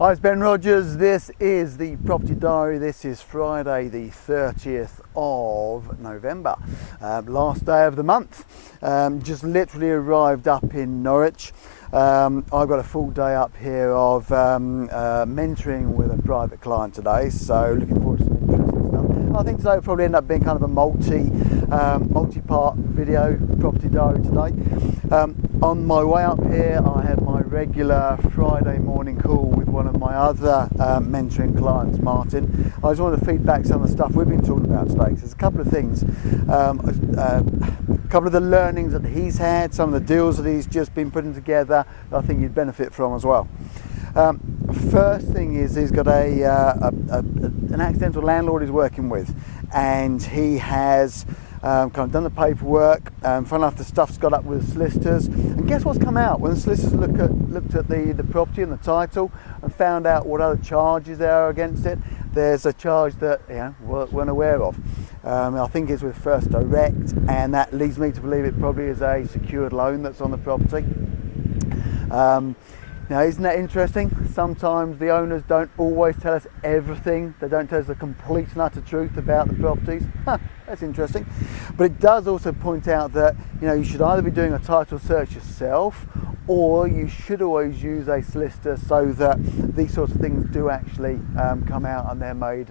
Hi, it's Ben Rogers. This is the Property Diary. This is Friday the 30th of November, last day of the month. Just literally arrived up in Norwich. I've got a full day up here of mentoring with a private client today, so looking forward to some interesting stuff. I think today will probably end up being kind of a multi-part video Property Diary today. On my way up here, I had my regular Friday morning call with one of my other mentoring clients, Martin. I just wanted to feedback some of the stuff we've been talking about today. So there's a couple of things, a couple of the learnings that he's had, some of the deals that he's just been putting together that I think you'd benefit from as well. First thing is he's got an accidental landlord he's working with, and he has kind of done the paperwork. Fun enough, the stuff's got up with the solicitors, and guess what's come out when the solicitors looked at the property and the title and found out what other charges there are against it. There's a charge that weren't aware of. I think it's with First Direct, and that leads me to believe it probably is a secured loan that's on the property. Now, isn't that interesting? Sometimes the owners don't always tell us everything. They don't tell us the complete and utter truth about the properties. That's interesting. But it does also point out that you should either be doing a title search yourself, or you should always use a solicitor so that these sorts of things do actually come out and they're made,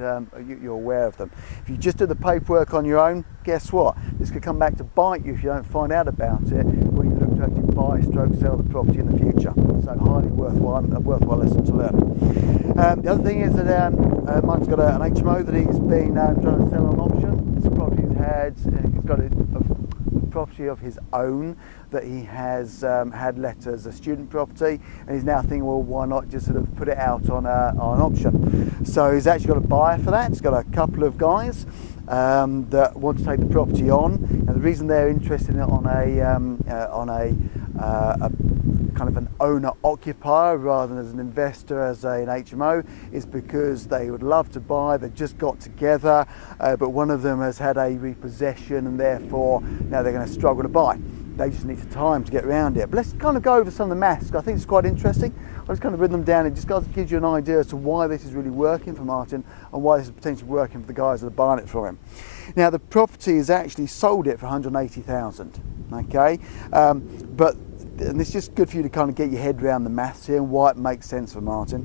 you're aware of them. If you just do the paperwork on your own, guess what? This could come back to bite you if you don't find out about it when you look to actually buy / sell the property in the future. So highly worthwhile lesson to learn. The other thing is that Mike's got an HMO that he's been trying to sell on option. This property he's got a property of his own that he has had let as a student property, and he's now thinking, well, why not just sort of put it out on an option? So he's actually got a buyer for that. He's got a couple of guys that want to take the property on, and the reason they're interested in it on a kind of an owner-occupier rather than as an investor, as an HMO, is because they would love to buy. They've just got together, but one of them has had a repossession, and therefore now they're going to struggle to buy. They just need some time to get around it. But let's kind of go over some of the maths. I think it's quite interesting. I've just kind of written them down. It just gives you an idea as to why this is really working for Martin and why this is potentially working for the guys that are buying it from him. Now, the property is actually sold it for 180,000. Okay, and it's just good for you to kind of get your head around the maths here and why it makes sense for Martin.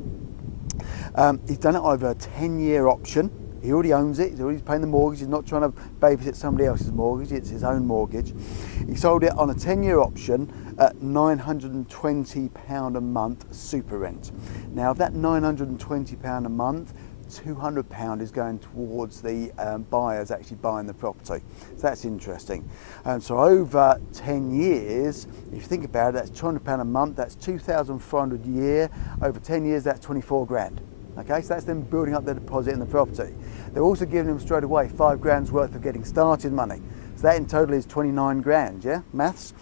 He's done it over a 10-year option. He already owns it. He's already paying the mortgage. He's not trying to babysit somebody else's mortgage. It's his own mortgage. He sold it on a 10-year option at £920 a month super rent. Now, of that £920 a month, £200 is going towards the buyers actually buying the property. So that's interesting. So over 10 years, if you think about it, that's £200 a month. That's 2,400 a year. Over 10 years, that's 24 grand. Okay, so that's them building up their deposit in the property. They're also giving them straight away 5 grand's worth of getting started money. So that in total is 29 grand, yeah, maths.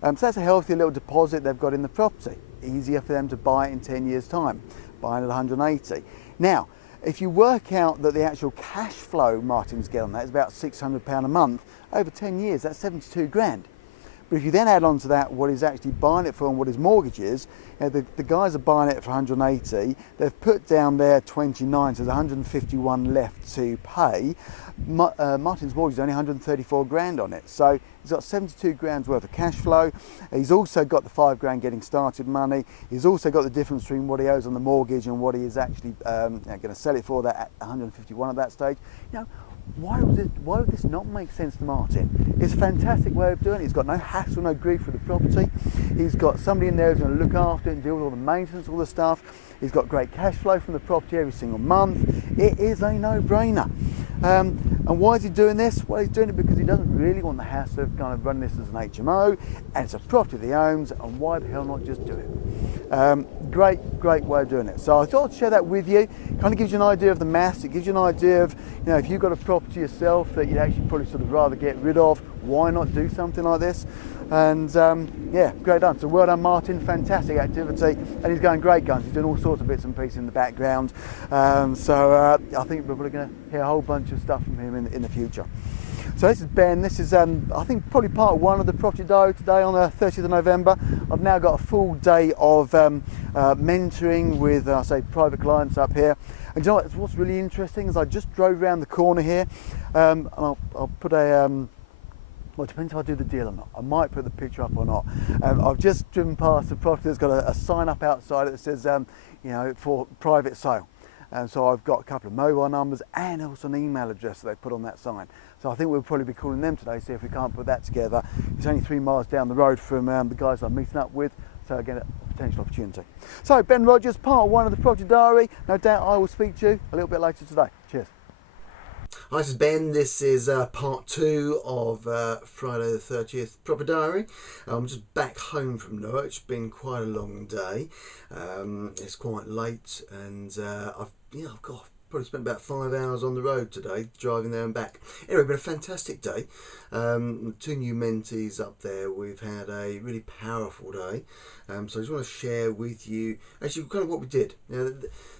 So that's a healthy little deposit they've got in the property. Easier for them to buy it in 10 years' time, buying at 180. Now, if you work out that the actual cash flow Martin's getting on that is about £600 a month, over 10 years, that's 72 grand. But if you then add on to that what he's actually buying it for and what his mortgage is, the guys are buying it for 180. They've put down there 29, so there's 151 left to pay. Martin's mortgage is only 134 grand on it, so he's got 72 grand's worth of cash flow. He's also got the 5 grand getting started money. He's also got the difference between what he owes on the mortgage and what he is actually going to sell it for, that at 151 at that stage. Why would this not make sense to Martin? It's a fantastic way of doing it. He's got no hassle, no grief for the property. He's got somebody in there who's going to look after it and deal with all the maintenance, all the stuff. He's got great cash flow from the property every single month. It is a no-brainer. And why is he doing this? Well, he's doing it because he doesn't really want the hassle of kind of running this as an HMO, and it's a property that he owns, and why the hell not just do it? Great way of doing it. So I thought I'd share that with you. Kind of gives you an idea of the maths. It gives you an idea of, if you've got a property yourself that you'd actually probably sort of rather get rid of, why not do something like this? And yeah, great done. So well done, Martin. Fantastic activity, and he's going great guns. He's doing all sorts of bits and pieces in the background. So I think we're probably going to hear a whole bunch of stuff from him in the future. So this is Ben. This is I think probably part one of the property diary today on the 30th of November. I've now got a full day of mentoring with say private clients up here. And you know what's really interesting is I just drove around the corner here, and I'll put a well, it depends if I do the deal or not. I might put the picture up or not. I've just driven past a property that's got a sign up outside that says you know, for private sale. So I've got a couple of mobile numbers and also an email address that they put on that sign. So I think we'll probably be calling them today, see if we can't put that together. It's only 3 miles down the road from the guys I'm meeting up with, so again, a potential opportunity. So Ben Rogers, part one of the property diary. No doubt I will speak to you a little bit later today. Cheers. Hi, this is Ben. This is part 2 of Friday the 30th Proper Diary. I'm just back home from Norwich. It's been quite a long day. It's quite late, and I've probably spent about 5 hours on the road today, driving there and back. Anyway, been a fantastic day. 2 new mentees up there. We've had a really powerful day. So I just want to share with you actually kind of what we did. You know,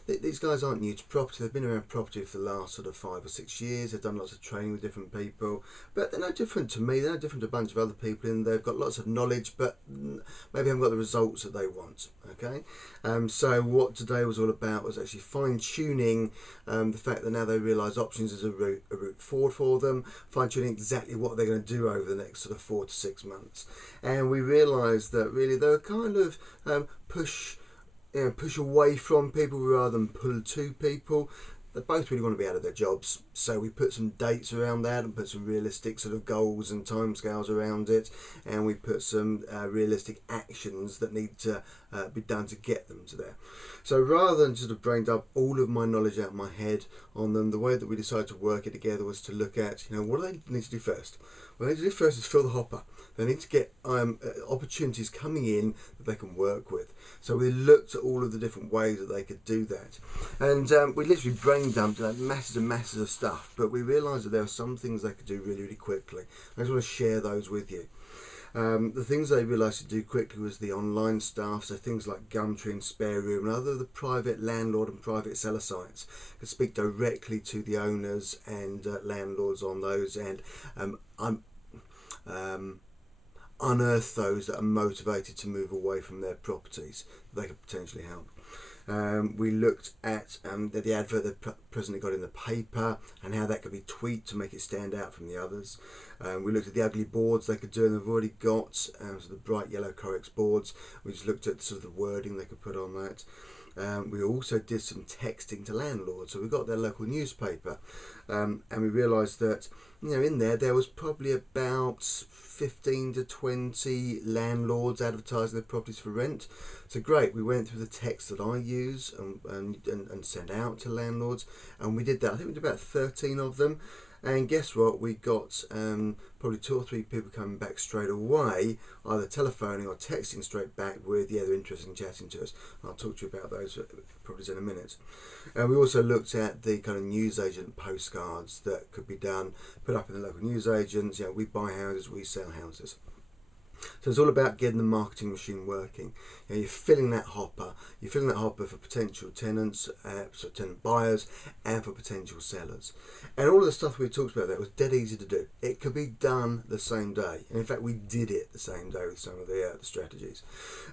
these guys aren't new to property. They've been around property for the last sort of 5 or 6 years. They've done lots of training with different people, but they're no different to me. They're no different to a bunch of other people, and they've got lots of knowledge, but maybe haven't got the results that they want. Okay, so what today was all about was actually fine-tuning the fact that now they realise options is a route forward for them, fine-tuning exactly what they're going to do over the next sort of 4 to 6 months. And we realised that really they were kind of push away from people rather than pull to people. They both really want to be out of their jobs, so we put some dates around that and put some realistic sort of goals and timescales around it, and we put some realistic actions that need to be done to get them to there. So rather than sort of brain dump all of my knowledge out of my head on them, the way that we decided to work it together was to look at, you know, what do they need to do first? What they need to do first is fill the hopper. They need to get opportunities coming in that they can work with. So we looked at all of the different ways that they could do that. And we literally brain dumped masses and masses of stuff, but we realised that there are some things they could do really, really quickly. I just want to share those with you. The things they realised to do quickly was the online stuff, so things like Gumtree and Spare Room and other of the private landlord and private seller sites could speak directly to the owners and landlords on those, and unearth those that are motivated to move away from their properties that they could potentially help. We looked at the advert that presently got in the paper and how that could be tweaked to make it stand out from the others. We looked at the ugly boards they could do, and they've already got so the bright yellow Corex boards. We just looked at sort of the wording they could put on that. We also did some texting to landlords, so we got their local newspaper, and we realised that, you know, in there was probably about 15 to 20 landlords advertising their properties for rent. So great, we went through the text that I use and sent out to landlords, and we did that. I think we did about 13 of them. And guess what? We got probably 2 or 3 people coming back straight away, either telephoning or texting straight back with, yeah, they're interested in chatting to us. I'll talk to you about those probably in a minute. And we also looked at the kind of newsagent postcards that could be done, put up in the local newsagents. You know, we buy houses, we sell houses. So it's all about getting the marketing machine working. You know, you're filling that hopper. You're filling that hopper for potential tenants, so tenant buyers, and for potential sellers. And all of the stuff we talked about there was dead easy to do. It could be done the same day. And in fact, we did it the same day with some of the strategies.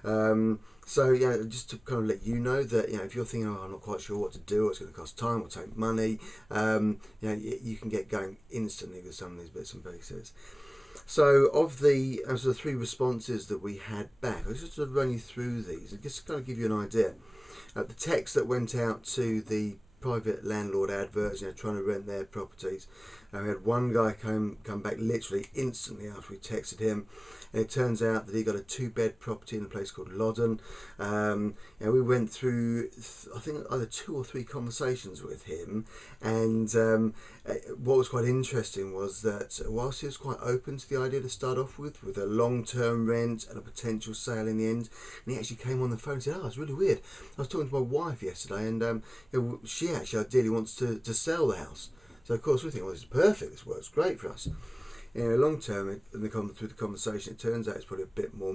So yeah, just to kind of let you know that, you know, if you're thinking, oh, I'm not quite sure what to do, or it's going to cost time or take money, you know, you can get going instantly with some of these bits and pieces. So of the 3 responses that we had back, I just sort of run you through these and just kind of give you an idea. The text that went out to the private landlord adverts, you know, trying to rent their properties. We had one guy come back literally instantly after we texted him, and it turns out that he got a 2-bed property in a place called Loddon. And we went through, I think, either 2 or 3 conversations with him, and what was quite interesting was that whilst he was quite open to the idea to start off with a long-term rent and a potential sale in the end, and he actually came on the phone and said, oh, it's really weird. I was talking to my wife yesterday, and you know, she actually ideally wants to sell the house. So of course we think, well, this is perfect, this works great for us. long term, through the conversation, it turns out it's probably a bit more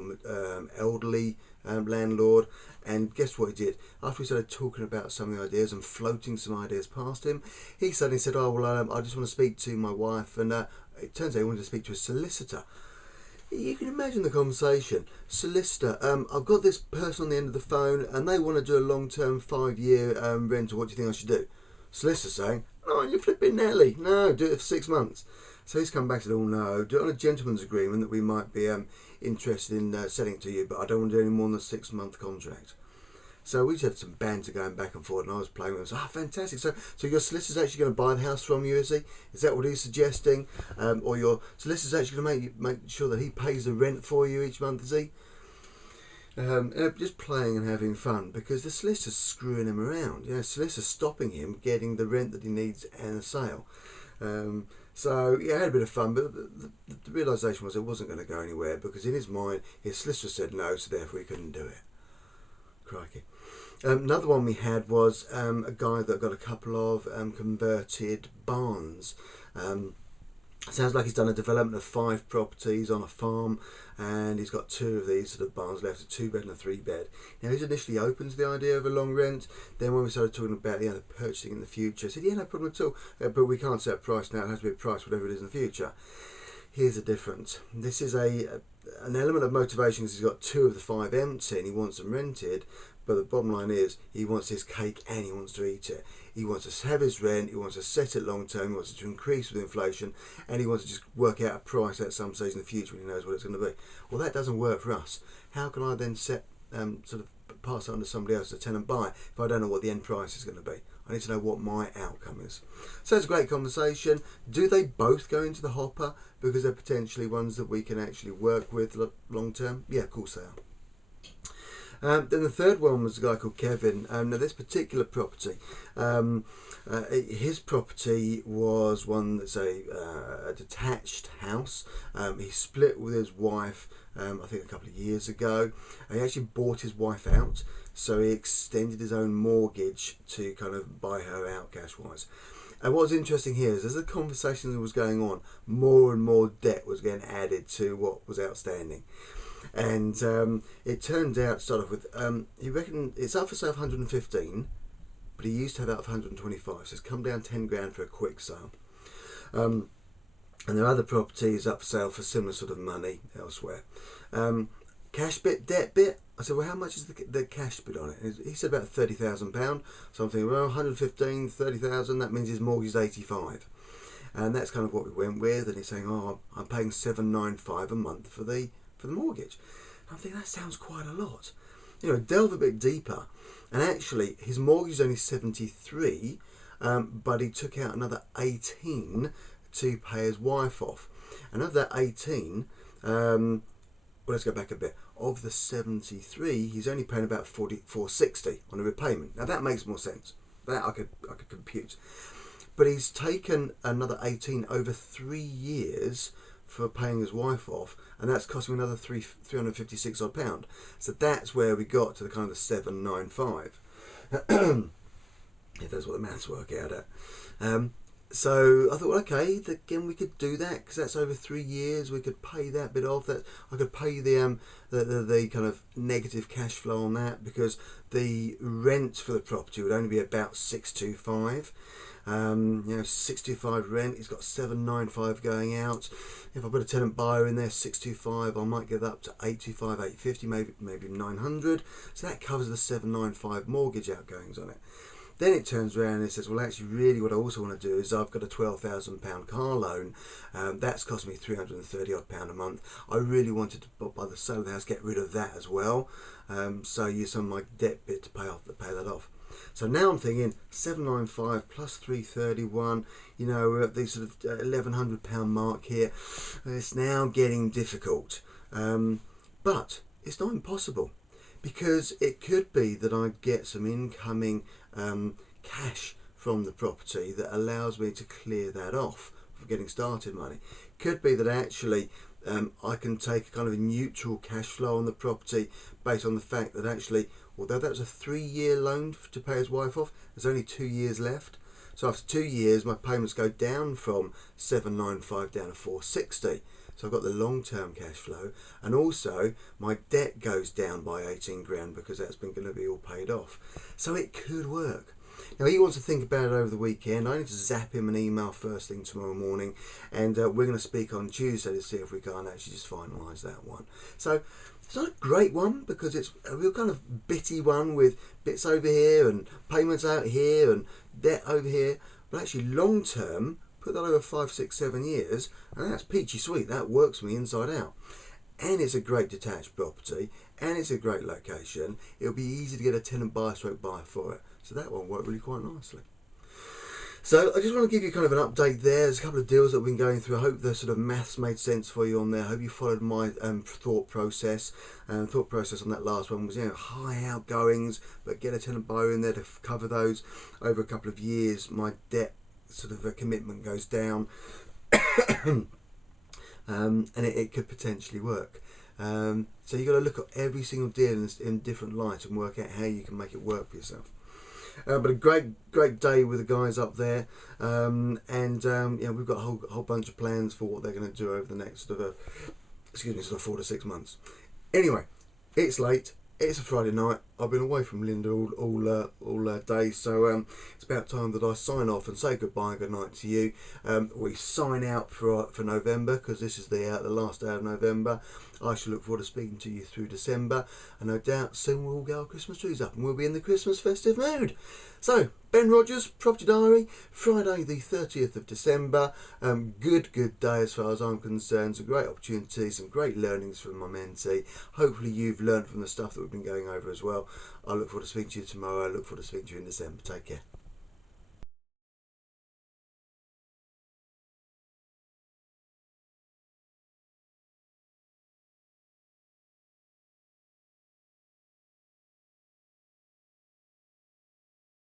elderly landlord. And guess what he did? After we started talking about some of the ideas and floating some ideas past him, he suddenly said, "Oh well, I just want to speak to my wife," and it turns out he wanted to speak to a solicitor. You can imagine the conversation. Solicitor, I've got this person on the end of the phone and they want to do a long-term 5-year rental. What do you think I should do? Solicitor saying, "No, you're flipping Nelly. No, do it for 6 months." So he's come back and said, "Oh no, do it on a gentleman's agreement that we might be interested in selling it to you, but I don't want to do any more than a 6-month contract." So we just had some banter going back and forth, and I was playing with him. I was, fantastic. So your solicitor's actually going to buy the house from you, is he? Is that what he's suggesting? Or your solicitor's actually going to make sure that he pays the rent for you each month, is he? Just playing and having fun, because the solicitor's screwing him around. Solicitor's stopping him getting the rent that he needs and a sale. So yeah, I had a bit of fun, but the realisation was it wasn't going to go anywhere, because in his mind, his solicitor said no, so therefore he couldn't do it. Crikey. Another one we had was a guy that got a couple of converted barns. Sounds like he's done a development of 5 properties on a farm, and he's got 2 of these sort of barns left, a 2-bed and a 3-bed. Now, he's initially open to the idea of a long rent. Then when we started talking about the purchasing in the future, he said, "Yeah, no problem at all, but we can't set a price now. It has to be a price, whatever it is in the future." Here's the difference. This is an element of motivation, because he's got 2 of the 5 empty and he wants them rented. But the bottom line is, he wants his cake and he wants to eat it. He wants to have his rent, he wants to set it long term, he wants it to increase with inflation, and he wants to just work out a price at some stage in the future when he knows what it's going to be. Well, that doesn't work for us. How can I then pass it on to somebody else, a tenant buy, if I don't know what the end price is going to be? I need to know what my outcome is. So it's a great conversation. Do they both go into the hopper because they're potentially ones that we can actually work with long term? Yeah, of course they are. Then the third one was a guy called Kevin. Now this particular property, his property was one that's a detached house. He split with his wife, I think a couple of years ago. He actually bought his wife out, so he extended his own mortgage to kind of buy her out cash-wise. And what was interesting here is, as the conversation was going on, more and more debt was getting added to what was outstanding. And it turned out, to start off with, he reckoned it's up for sale for 115, but he used to have it up for 125, so it's come down 10 grand for a quick sale. And there are other properties up for sale for similar sort of money elsewhere. Cash bit, debt bit. I said, well, how much is the cash bit on it? He said about £30,000. So I'm thinking, well, 115, 30,000, that means his mortgage is 85. And that's kind of what we went with. And he's saying, oh, I'm paying £795 a month for the mortgage. I'm thinking, that sounds quite a lot. Delve a bit deeper, and actually his mortgage is only 73, but he took out another 18 to pay his wife off. And of that 18, well, let's go back a bit. Of the 73, he's only paying about 460 on a repayment. Now that makes more sense. That I could compute. But he's taken another 18 over 3 years for paying his wife off, and that's cost him another £356 odd pound. So that's where we got to the kind of the 795. If that's what the maths work out at. So I thought, well, okay, again we could do that, because that's over 3 years. We could pay that bit off. That I could pay the kind of negative cash flow on that, because the rent for the property would only be about 625. 625 rent. He's got 795 going out. If I put a tenant buyer in there, 625, I might get up to 825, 850, maybe 900. So that covers the 795 mortgage outgoings on it. Then it turns around and it says, well, actually, really what I also want to do is I've got a £12,000 car loan. That's cost me £330 odd pound a month. I really wanted to, by the sale of the house, get rid of that as well. So use some of my debt bit to pay that off. So now I'm thinking 795 plus 331, we're at the sort of £1,100 mark here. It's now getting difficult. But it's not impossible, because it could be that I get some incoming cash from the property that allows me to clear that off for getting started money. Could be that actually I can take a kind of a neutral cash flow on the property based on the fact that actually, although that was a 3-year loan to pay his wife off, there's only 2 years left. So after 2 years, my payments go down from 795 down to 460. So I've got the long-term cash flow, and also my debt goes down by 18 grand because that's been going to be all paid off. So it could work. Now he wants to think about it over the weekend. I need to zap him an email first thing tomorrow morning, and we're going to speak on Tuesday to see if we can't actually just finalise that one. So it's not a great one because it's a real kind of bitty one with bits over here and payments out here and debt over here, but actually long term, put that over 5, 6, 7 years, and that's peachy sweet. That works me inside out. And it's a great detached property, and it's a great location. It'll be easy to get a tenant buyer for it. So that one worked really quite nicely. So I just want to give you kind of an update there. There's a couple of deals that we've been going through. I hope the sort of maths made sense for you on there. I hope you followed my thought process. Thought process on that last one was, high outgoings, but get a tenant buyer in there to cover those over a couple of years. My debt sort of a commitment goes down, and it could potentially work. So you've got to look at every single deal in different light and work out how you can make it work for yourself. But a great day with the guys up there, and we've got a whole bunch of plans for what they're going to do over the next sort of 4 to 6 months. Anyway, it's late. It's a Friday night. I've been away from Linda all day, so it's about time that I sign off and say goodbye and good night to you. We sign out for November because this is the last day of November. I shall look forward to speaking to you through December, and no doubt soon we'll get our Christmas trees up and we'll be in the Christmas festive mood. So, Ben Rogers, Property Diary, Friday the 30th of December. Good day as far as I'm concerned. Some great opportunities, some great learnings from my mentee. Hopefully you've learned from the stuff that we've been going over as well. I look forward to speaking to you tomorrow. I look forward to speaking to you in December. Take care.